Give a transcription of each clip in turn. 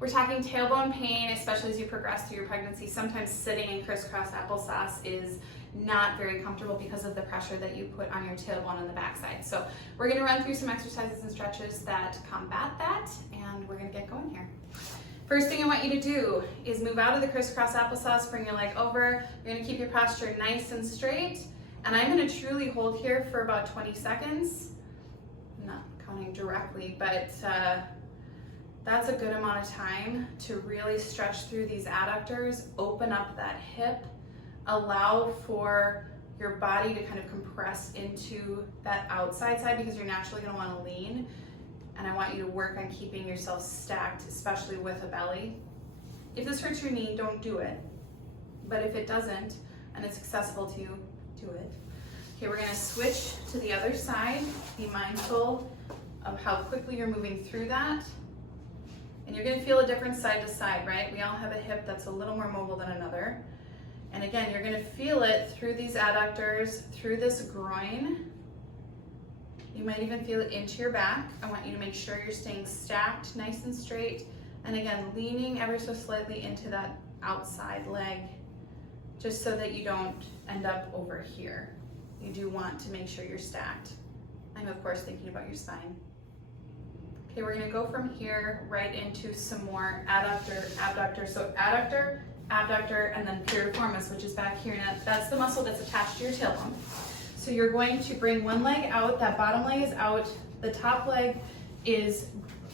We're talking tailbone pain, especially as you progress through your pregnancy. Sometimes sitting in crisscross applesauce is not very comfortable because of the pressure that you put on your tailbone and the backside. So we're gonna run through some exercises and stretches that combat that, and we're gonna get going here. First thing I want you to do is move out of the crisscross applesauce, bring your leg over. You're gonna keep your posture nice and straight, and I'm gonna truly hold here for about 20 seconds. I'm not counting directly, but that's a good amount of time to really stretch through these adductors, open up that hip, allow for your body to kind of compress into that outside side because you're naturally going to want to lean. And I want you to work on keeping yourself stacked, especially with a belly. If this hurts your knee, don't do it. But if it doesn't, and it's accessible to you, do it. Okay, we're going to switch to the other side. Be mindful of how quickly you're moving through that. And you're going to feel a different side to side, right? We all have a hip that's a little more mobile than another. And again, you're going to feel it through these adductors, through this groin. You might even feel it into your back. I want you to make sure you're staying stacked, nice and straight. And again, leaning ever so slightly into that outside leg, just so that you don't end up over here. You do want to make sure you're stacked. I'm of course thinking about your spine. Okay, we're gonna go from here right into some more adductor, abductor. So adductor, abductor, and then piriformis, which is back here. Now that's the muscle that's attached to your tailbone. So you're going to bring one leg out, that bottom leg is out, the top leg is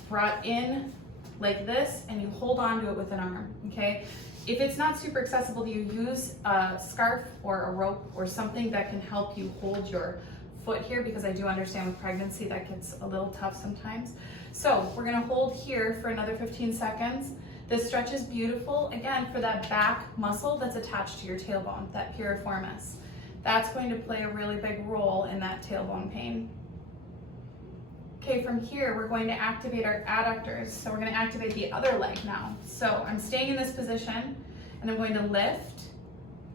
brought in like this, and you hold on to it with an arm, okay? If it's not super accessible to you, use a scarf or a rope or something that can help you hold your foot here, because I do understand with pregnancy that gets a little tough sometimes. So we're gonna hold here for another 15 seconds. This stretch is beautiful, again, for that back muscle that's attached to your tailbone, that piriformis. That's going to play a really big role in that tailbone pain. Okay, from here, we're going to activate our adductors. So we're gonna activate the other leg now. So I'm staying in this position, and I'm going to lift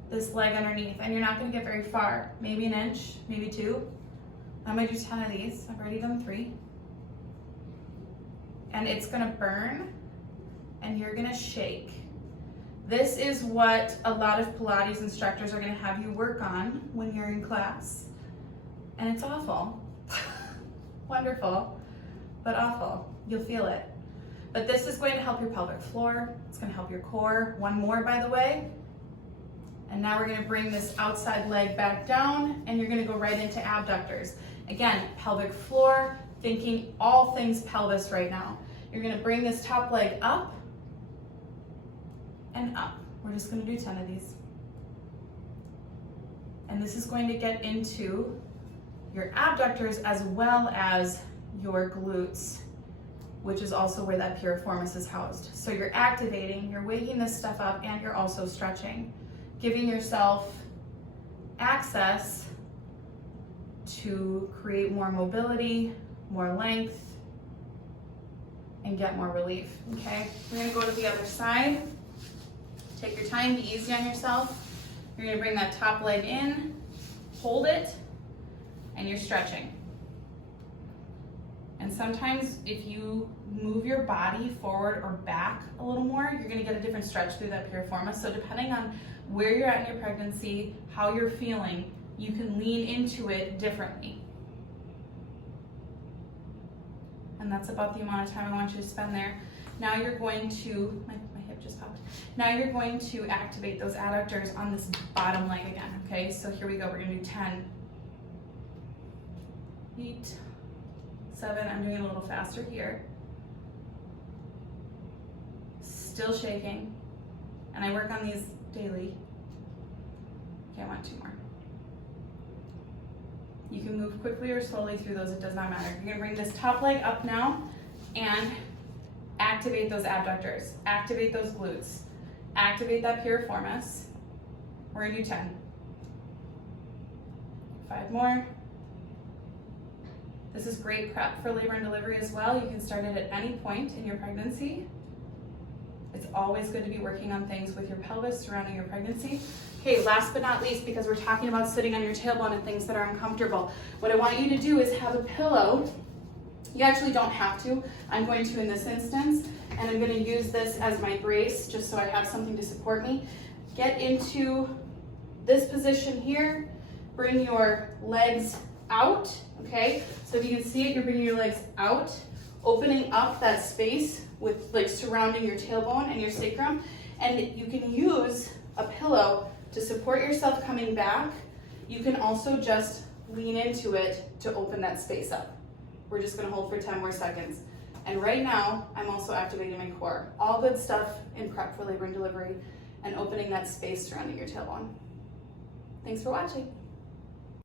this leg underneath, and you're not gonna get very far, maybe an inch, maybe 2. I'm gonna do 10 of these. I've already done 3. And it's gonna burn, and you're gonna shake. This is what a lot of Pilates instructors are gonna have you work on when you're in class. And it's awful. Wonderful, but awful. You'll feel it. But this is going to help your pelvic floor. It's gonna help your core. One more, by the way. And now we're gonna bring this outside leg back down, and you're gonna go right into abductors. Again, pelvic floor, thinking all things pelvis right now. You're gonna bring this top leg up and up. We're just gonna do 10 of these. And this is going to get into your abductors as well as your glutes, which is also where that piriformis is housed. So you're activating, you're waking this stuff up, and you're also stretching, giving yourself access to create more mobility, more length, and get more relief, okay? We're gonna go to the other side. Take your time, be easy on yourself. You're gonna bring that top leg in, hold it, and you're stretching. And sometimes if you move your body forward or back a little more, you're gonna get a different stretch through that piriformis. So depending on where you're at in your pregnancy, how you're feeling, you can lean into it differently. And that's about the amount of time I want you to spend there. Now you're going to, my hip just popped. Now you're going to activate those adductors on this bottom leg again, okay? So here we go, we're gonna do 10, 8, 7, I'm doing it a little faster here. Still shaking, and I work on these daily. Okay, I want 2 more. You can move quickly or slowly through those, it does not matter. You're gonna bring this top leg up now and activate those abductors, activate those glutes, activate that piriformis. We're gonna do 10. 5 more. This is great prep for labor and delivery as well. You can start it at any point in your pregnancy. It's always good to be working on things with your pelvis surrounding your pregnancy. Okay, last but not least, because we're talking about sitting on your tailbone and things that are uncomfortable, what I want you to do is have a pillow. You actually don't have to. I'm going to in this instance. and I'm gonna use this as my brace just so I have something to support me. Get into this position here, bring your legs out, okay? So if you can see it, you're bringing your legs out, opening up that space with like surrounding your tailbone and your sacrum, and you can use a pillow to support yourself coming back. You can also just lean into it to open that space up. We're just gonna hold for 10 more seconds. And right now, I'm also activating my core. All good stuff in prep for labor and delivery and opening that space surrounding your tailbone. Thanks for watching.